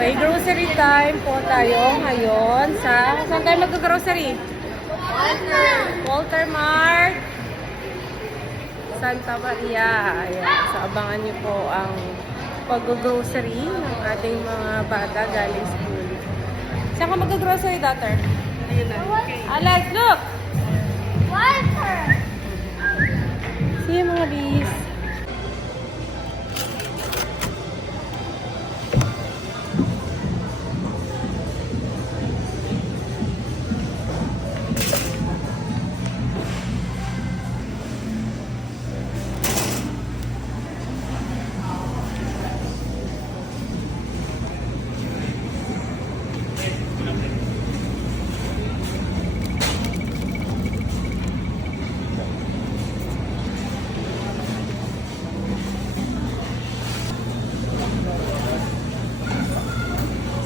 May grocery time po tayo ngayon sa... Saan tayo mag-grocery? Walter Mart. Santa Maria. Ayan. So, abangan niyo po ang pag-grocery ng ating mga bata galing school. Saan ka mag-grocery, daughter? Let's look! Walter! See you, mga bees.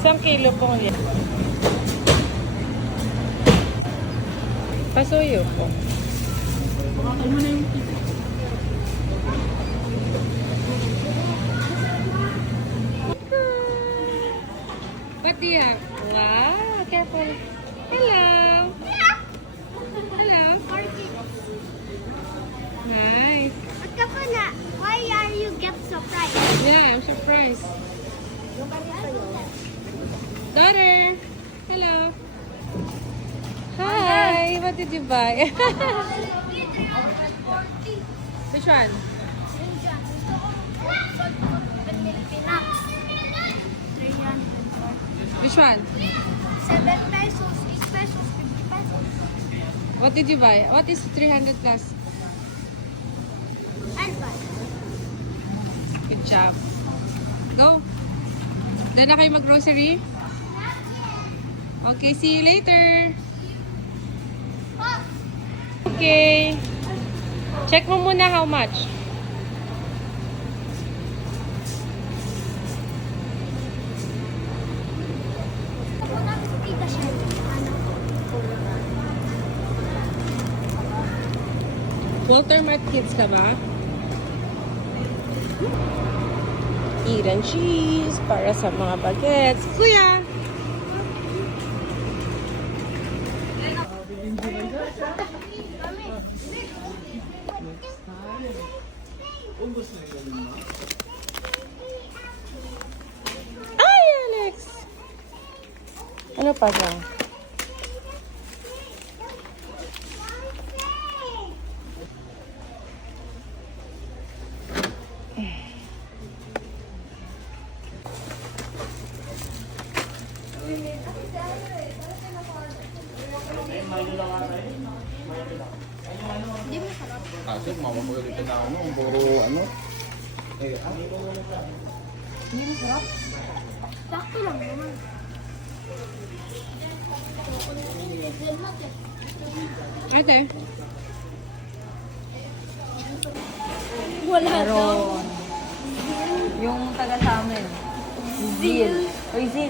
Isang kilo pong yan. Pasuyo po. Ano na yung tito? What do you have? Wow, careful. Hello. Hello. Nice. Why are you get surprised? Yeah, I'm surprised. Daughter. Hello. Hi. What did you buy? Which one? Which one? 7 pesos, 6 pesos, 50 pesos. What did you buy? What is 300 plus? Alba. Good job. Go. Doon na kayo mag-grocery? Okay, see you later. Okay. Check mo muna how much. Walter Mart Kids ka ba? Eat and cheese para sa mga bagets. Kuya! Ay, Alex! Ano pa ba? Hindi mo sarap. Kasi mamamagalitan na ano, puro ano. Hindi mo sarap? Sakto lang naman. Ate. Wala daw. Yung taga sa amin. Zil. Oy, Zil.